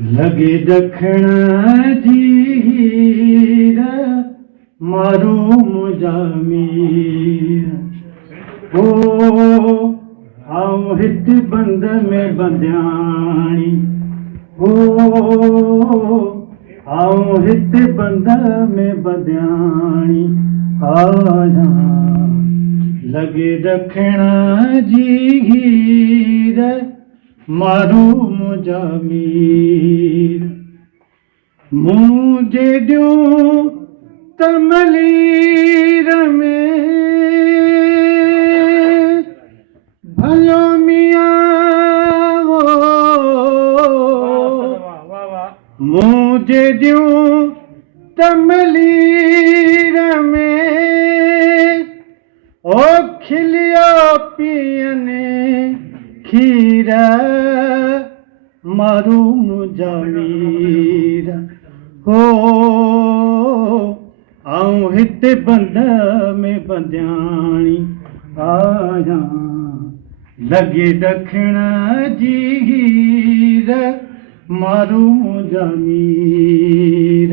लगे दखण जी हीर मारू मुंहिंजा मीर हो आऊं हिते बंद में बंदियाणी हो आऊं हिते बंद में बंदियाणी आजा लगे दखण जी हीर मारू मुंहिंजा मीर मुंहिंजे ॾियूं तमलीर में भलो मियां हो मुंहिंजे ॾियूं तमलीर में ओ खिलियो पीअने खीर मारू मुंहिंजा मीर हो आऊं हिते बंद में बंदियाणी आया लगे दखण जी हीर मारू मुंहिंजा मीर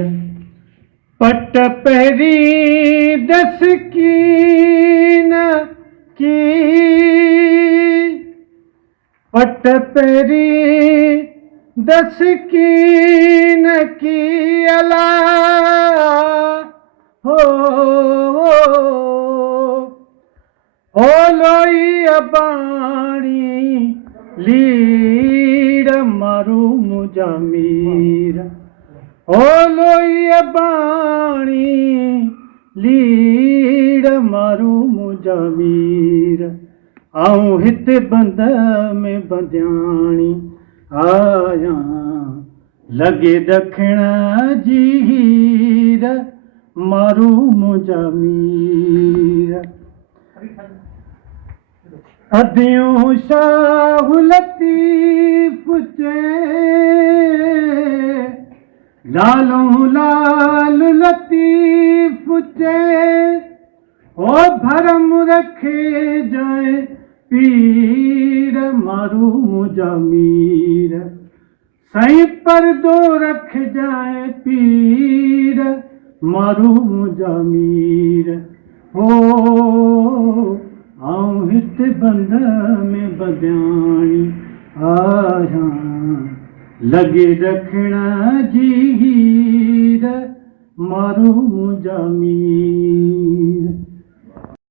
पट पहिरीं दस कीन की पट पहिरीं दस कीन की अला हो लोई अबाणी लीड़ मारू मुंहिंजा मीर ओ लोई अबाणी लीड़ मारू मुंहिंजा मीर आऊं हिते बंद में बंदियाणी आया लगे दखण जी हीर मारू मुंहिंजा मीर अदियूं शाह लतीफ़ चए लालूं लाल लतीफ़ चए ओ भरम रखे जाए पीर मारू मुंहिंजा मीर साईं परदो रख जाए पीर मारू मुंहिंजा मीर हो आऊं हिते बंद में बंदियाणी आया लगे दखण जी हीर मारू मुंहिंजा मीर।